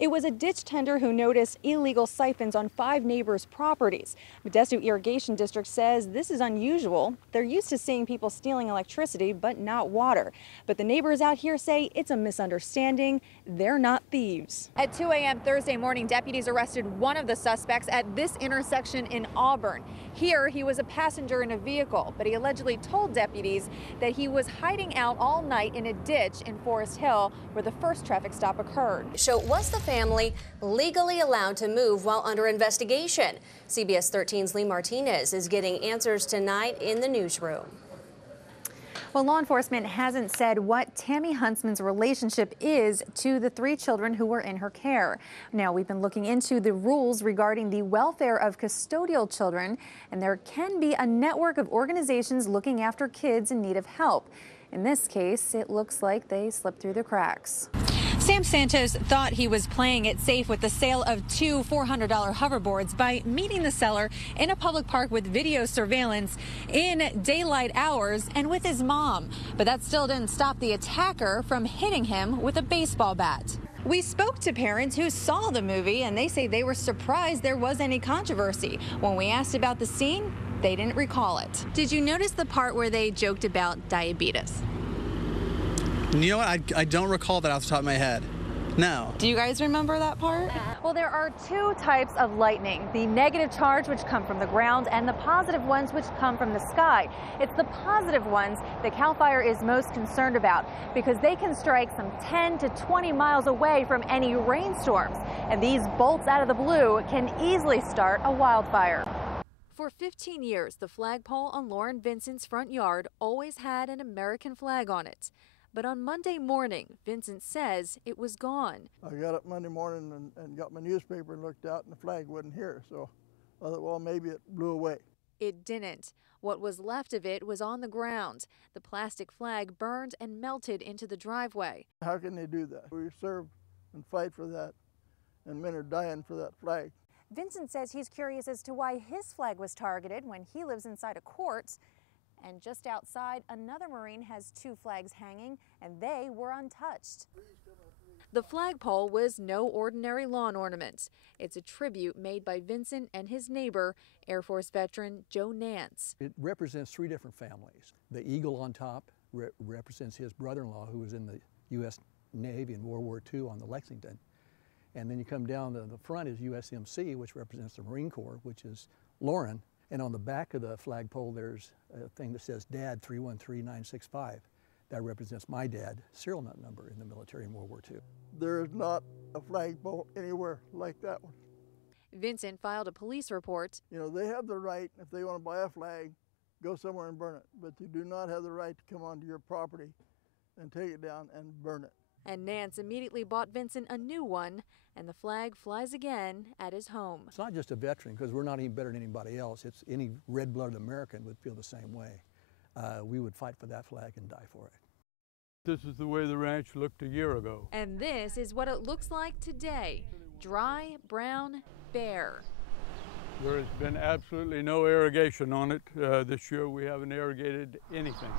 It was a ditch tender who noticed illegal siphons on 5 neighbors' properties. Modesto Irrigation District says this is unusual. They're used to seeing people stealing electricity, but not water. But the neighbors out here say it's a misunderstanding. They're not thieves. At 2 a.m. Thursday morning, deputies arrested one of the suspects at this intersection in Auburn. Here, he was a passenger in a vehicle, but he allegedly told deputies that he was hiding out all night in a ditch in Forest Hill, where the first traffic stop occurred. So was the family legally allowed to move while under investigation? CBS 13's Martinez is getting answers tonight in the newsroom. Well, law enforcement hasn't said what Tammy Huntsman's relationship is to the 3 children who were in her care. Now, we've been looking into the rules regarding the welfare of custodial children, and there can be a network of organizations looking after kids in need of help. In this case, it looks like they slipped through the cracks. Sam Santos thought he was playing it safe with the sale of 2 $400 hoverboards by meeting the seller in a public park with video surveillance in daylight hours and with his mom. But that still didn't stop the attacker from hitting him with a baseball bat. We spoke to parents who saw the movie, and they say they were surprised there was any controversy. When we asked about the scene, they didn't recall it. Did you notice the part where they joked about diabetes? You know what? I don't recall that off the top of my head. No. Do you guys remember that part? Well, there are 2 types of lightning, the negative charge, which come from the ground, and the positive ones, which come from the sky. It's the positive ones that CAL FIRE is most concerned about because they can strike some 10 to 20 miles away from any rainstorms. And these bolts out of the blue can easily start a wildfire. For 15 years, the flagpole on Lauren Vincent's front yard always had an American flag on it. But on Monday morning, Vincent says it was gone. I got up Monday morning and got my newspaper and looked out, and the flag wasn't here. So I thought, well, maybe it blew away. It didn't. What was left of it was on the ground. The plastic flag burned and melted into the driveway. How can they do that? We serve and fight for that, and men are dying for that flag. Vincent says he's curious as to why his flag was targeted when he lives inside a court. And just outside, another Marine has 2 flags hanging, and they were untouched. The flagpole was no ordinary lawn ornament. It's a tribute made by Vincent and his neighbor, Air Force veteran Joe Nance. It represents 3 different families. The eagle on top represents his brother-in-law, who was in the U.S. Navy in World War II on the Lexington. And then you come down to the front is USMC, which represents the Marine Corps, which is Lauren. And on the back of the flagpole, there's a thing that says Dad 313965. That represents my dad's serial number in the military in World War II. There is not a flagpole anywhere like that one. Vincent filed a police report. You know, they have the right, if they want to buy a flag, go somewhere and burn it. But you do not have the right to come onto your property and take it down and burn it. And Nance immediately bought Vincent a new one, and the flag flies again at his home. It's not just a veteran, because we're not any better than anybody else. It's any red-blooded American would feel the same way. We would fight for that flag and die for it. This is the way the ranch looked a year ago. And this is what it looks like today. Dry, brown, bare. There has been absolutely no irrigation on it. This year we haven't irrigated anything.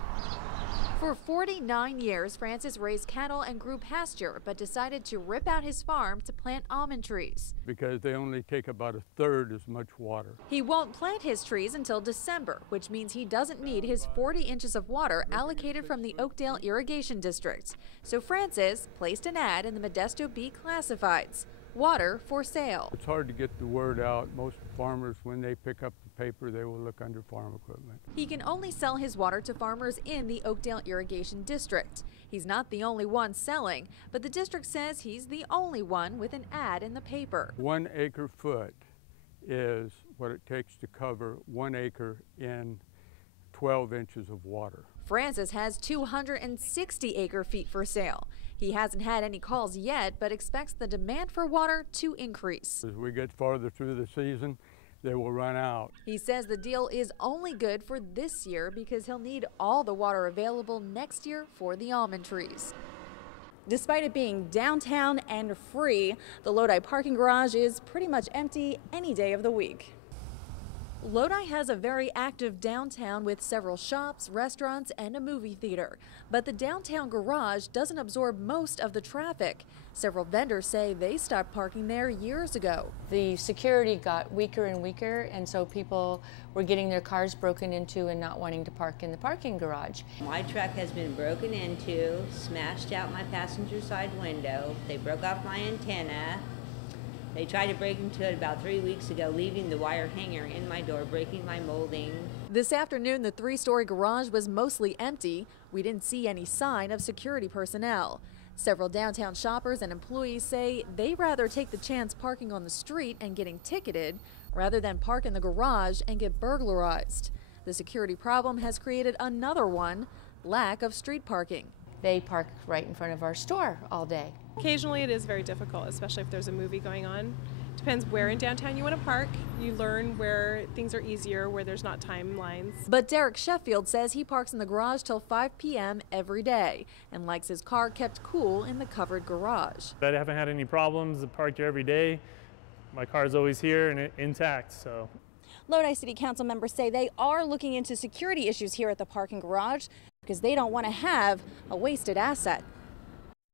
For 49 years, Francis raised cattle and grew pasture, but decided to rip out his farm to plant almond trees. Because they only take about 1/3 as much water. He won't plant his trees until December, which means he doesn't need his 40 inches of water allocated from the Oakdale Irrigation District. So Francis placed an ad in the Modesto Bee Classifieds. Water for sale. It's hard to get the word out. Most farmers, when they pick up the paper, they will look under farm equipment. He can only sell his water to farmers in the Oakdale Irrigation District. He's not the only one selling, but the district says he's the only one with an ad in the paper. 1 acre-foot is what it takes to cover 1 acre in 12 inches of water. Francis has 260 acre-feet for sale. He hasn't had any calls yet, but expects the demand for water to increase. As we get farther through the season, they will run out. He says the deal is only good for this year because he'll need all the water available next year for the almond trees. Despite it being downtown and free, the Lodi parking garage is pretty much empty any day of the week. Lodi has a very active downtown with several shops, restaurants, and a movie theater. But the downtown garage doesn't absorb most of the traffic. Several vendors say they stopped parking there years ago. The security got weaker and weaker, and so people were getting their cars broken into and not wanting to park in the parking garage. My truck has been broken into, smashed out my passenger side window. They broke off my antenna. They tried to break into it about 3 weeks ago, leaving the wire hanger in my door, breaking my molding. This afternoon, the three-story garage was mostly empty. We didn't see any sign of security personnel. Several downtown shoppers and employees say they'd rather take the chance parking on the street and getting ticketed rather than park in the garage and get burglarized. The security problem has created another one, lack of street parking. They park right in front of our store all day. Occasionally it is very difficult, especially if there's a movie going on. Depends where in downtown you want to park. You learn where things are easier, where there's not timelines. But Derek Sheffield says he parks in the garage till 5 p.m. every day and likes his car kept cool in the covered garage. I haven't had any problems. I park here every day. My car's always here and intact, so. Lodi City Council members say they are looking into security issues here at the parking garage because they don't want to have a wasted asset.